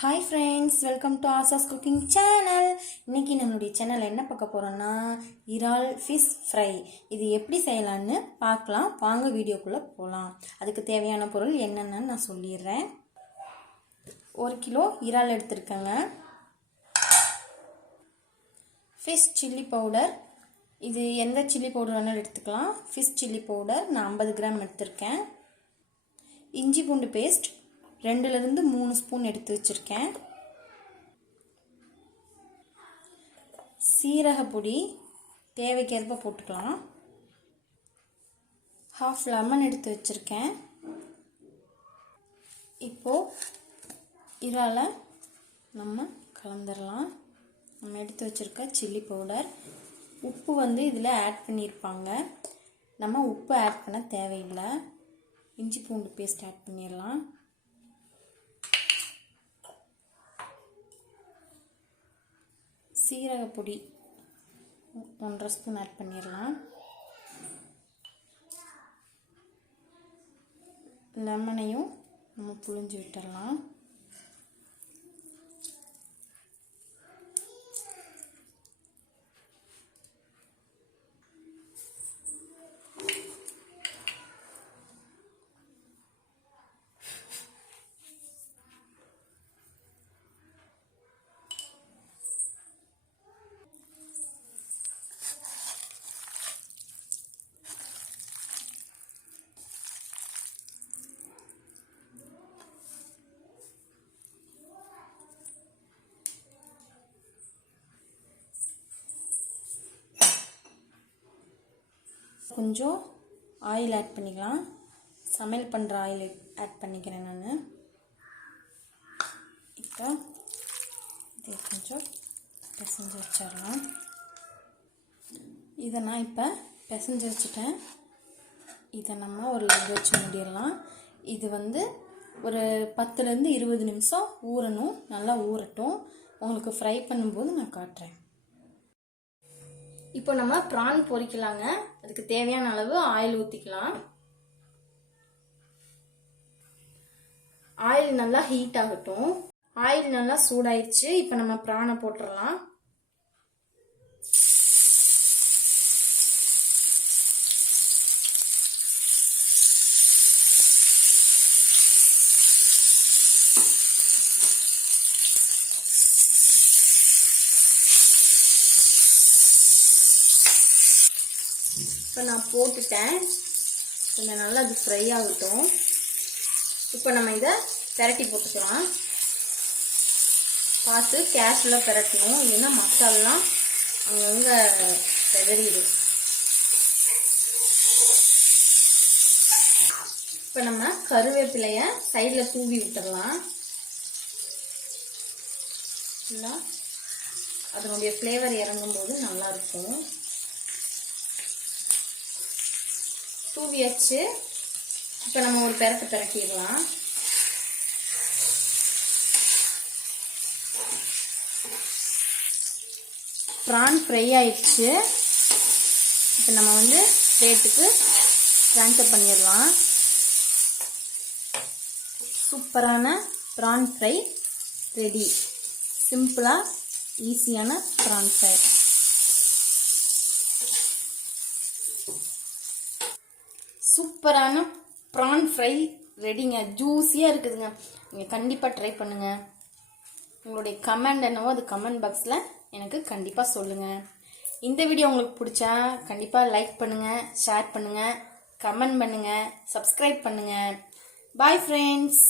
Hi friends, welcome to Asha's cooking channel. இன்றைக்கி நம்மளுடைய channel என்ன பார்க்க போகிறோன்னா இறால் ஃபிஷ் ஃப்ரை. இது எப்படி செய்யலான்னு பார்க்கலாம். வாங்க வீடியோக்குள்ளே போகலாம். அதுக்கு தேவையான பொருள் என்னென்னு நான் சொல்லிடுறேன். 1 கிலோ இறால் எடுத்துருக்கேங்க. ஃபிஷ் சில்லி பவுடர், இது எந்த சில்லி பவுடர் வேணாலும் எடுத்துக்கலாம். ஃபிஷ் சில்லி பவுடர் நான் 50 கிராம் எடுத்திருக்கேன். இஞ்சி பூண்டு பேஸ்ட் 2லிருந்து 3 ஸ்பூன் எடுத்து வச்சுருக்கேன். சீரக பொடி தேவைக்கேற்ப போட்டுக்கலாம். 1/2 லெமன் எடுத்து வச்சுருக்கேன். இப்போது இறாலை நம்ம கலந்துடலாம். நம்ம எடுத்து வச்சுருக்க சில்லி பவுடர், உப்பு இதில் ஆட் பண்ணியிருப்பாங்க. நம்ம உப்பு ஆட் பண்ண தேவையில்லை. இஞ்சி பூண்டு பேஸ்ட் ஆட் பண்ணிடலாம். சீரக பொடி 1.5 ஸ்பூன் ஆட் பண்ணிடலாம். லெமனையும் நம்ம புழிஞ்சு விட்டுடலாம். கொஞ்சம் ஆயில் ஆட் பண்ணிக்கலாம். சமையல் பண்ணுற ஆயில் ஆட் பண்ணிக்கிறேன் நான். இப்போ இதை கொஞ்சம் பிசைஞ்சு வச்சிடலாம். இதை நான் இப்போ பிசைஞ்சு வச்சுட்டேன். இதை நம்ம ஒரு லெக் வச்சு மூடிடலாம். இது ஒரு 10லேருந்து 20 நிமிஷம் ஊறணும். நல்லா ஊறட்டும். உங்களுக்கு ஃப்ரை பண்ணும்போது நான் காட்டுறேன். இப்போ நம்ம ப்ரான் பொரிக்கலாங்க. அதுக்கு தேவையான அளவு ஆயில் ஊற்றிக்கலாம். ஆயில் நல்லா ஹீட் ஆகட்டும். ஆயில் நல்லா சூடாயிடுச்சு. இப்போ நம்ம ப்ரானை போட்டுடலாம். இப்போ நான் போட்டுட்டேன். கொஞ்சம் நல்லா அது ஃப்ரை ஆகட்டும். இப்போ நம்ம இதை பெரட்டி போட்டுக்கலாம். பார்த்து கேர்ஃபுல்லாக பெரட்டணும், இல்லைன்னா மசாலாம் அங்கங்கே பெதறிடும். இப்போ நம்ம கருவேப்பிலையை சைடில் தூவி விட்டுடலாம். இல்லை அதனுடைய ஃப்ளேவர் இறங்கும்போது நல்லாயிருக்கும். தூவியாச்சு. இப்போ நம்ம ஒரு பெரட்டிடலாம். ப்ரான் ஃப்ரை ஆயிடுச்சு. இப்போ நம்ம பிளேட்டுக்கு ட்ரான்ஸ்ஃபர் பண்ணிடலாம். சூப்பரான ப்ரான் ஃப்ரை ரெடி. சிம்பிளாக ஈஸியான ப்ரான் ஃப்ரை. சூப்பரான ப்ரான் ஃப்ரை ரெடிங்க. ஜூஸியாக இருக்குதுங்க. நீங்கள் கண்டிப்பாக ட்ரை பண்ணுங்கள். உங்களுடைய கமெண்ட் என்னவோ அது கமெண்ட் பாக்ஸில் எனக்கு கண்டிப்பாக சொல்லுங்கள். இந்த வீடியோ உங்களுக்கு பிடிச்சா கண்டிப்பாக லைக் பண்ணுங்கள், ஷேர் பண்ணுங்கள், கமெண்ட் பண்ணுங்கள், சப்ஸ்கிரைப் பண்ணுங்கள். Bye friends.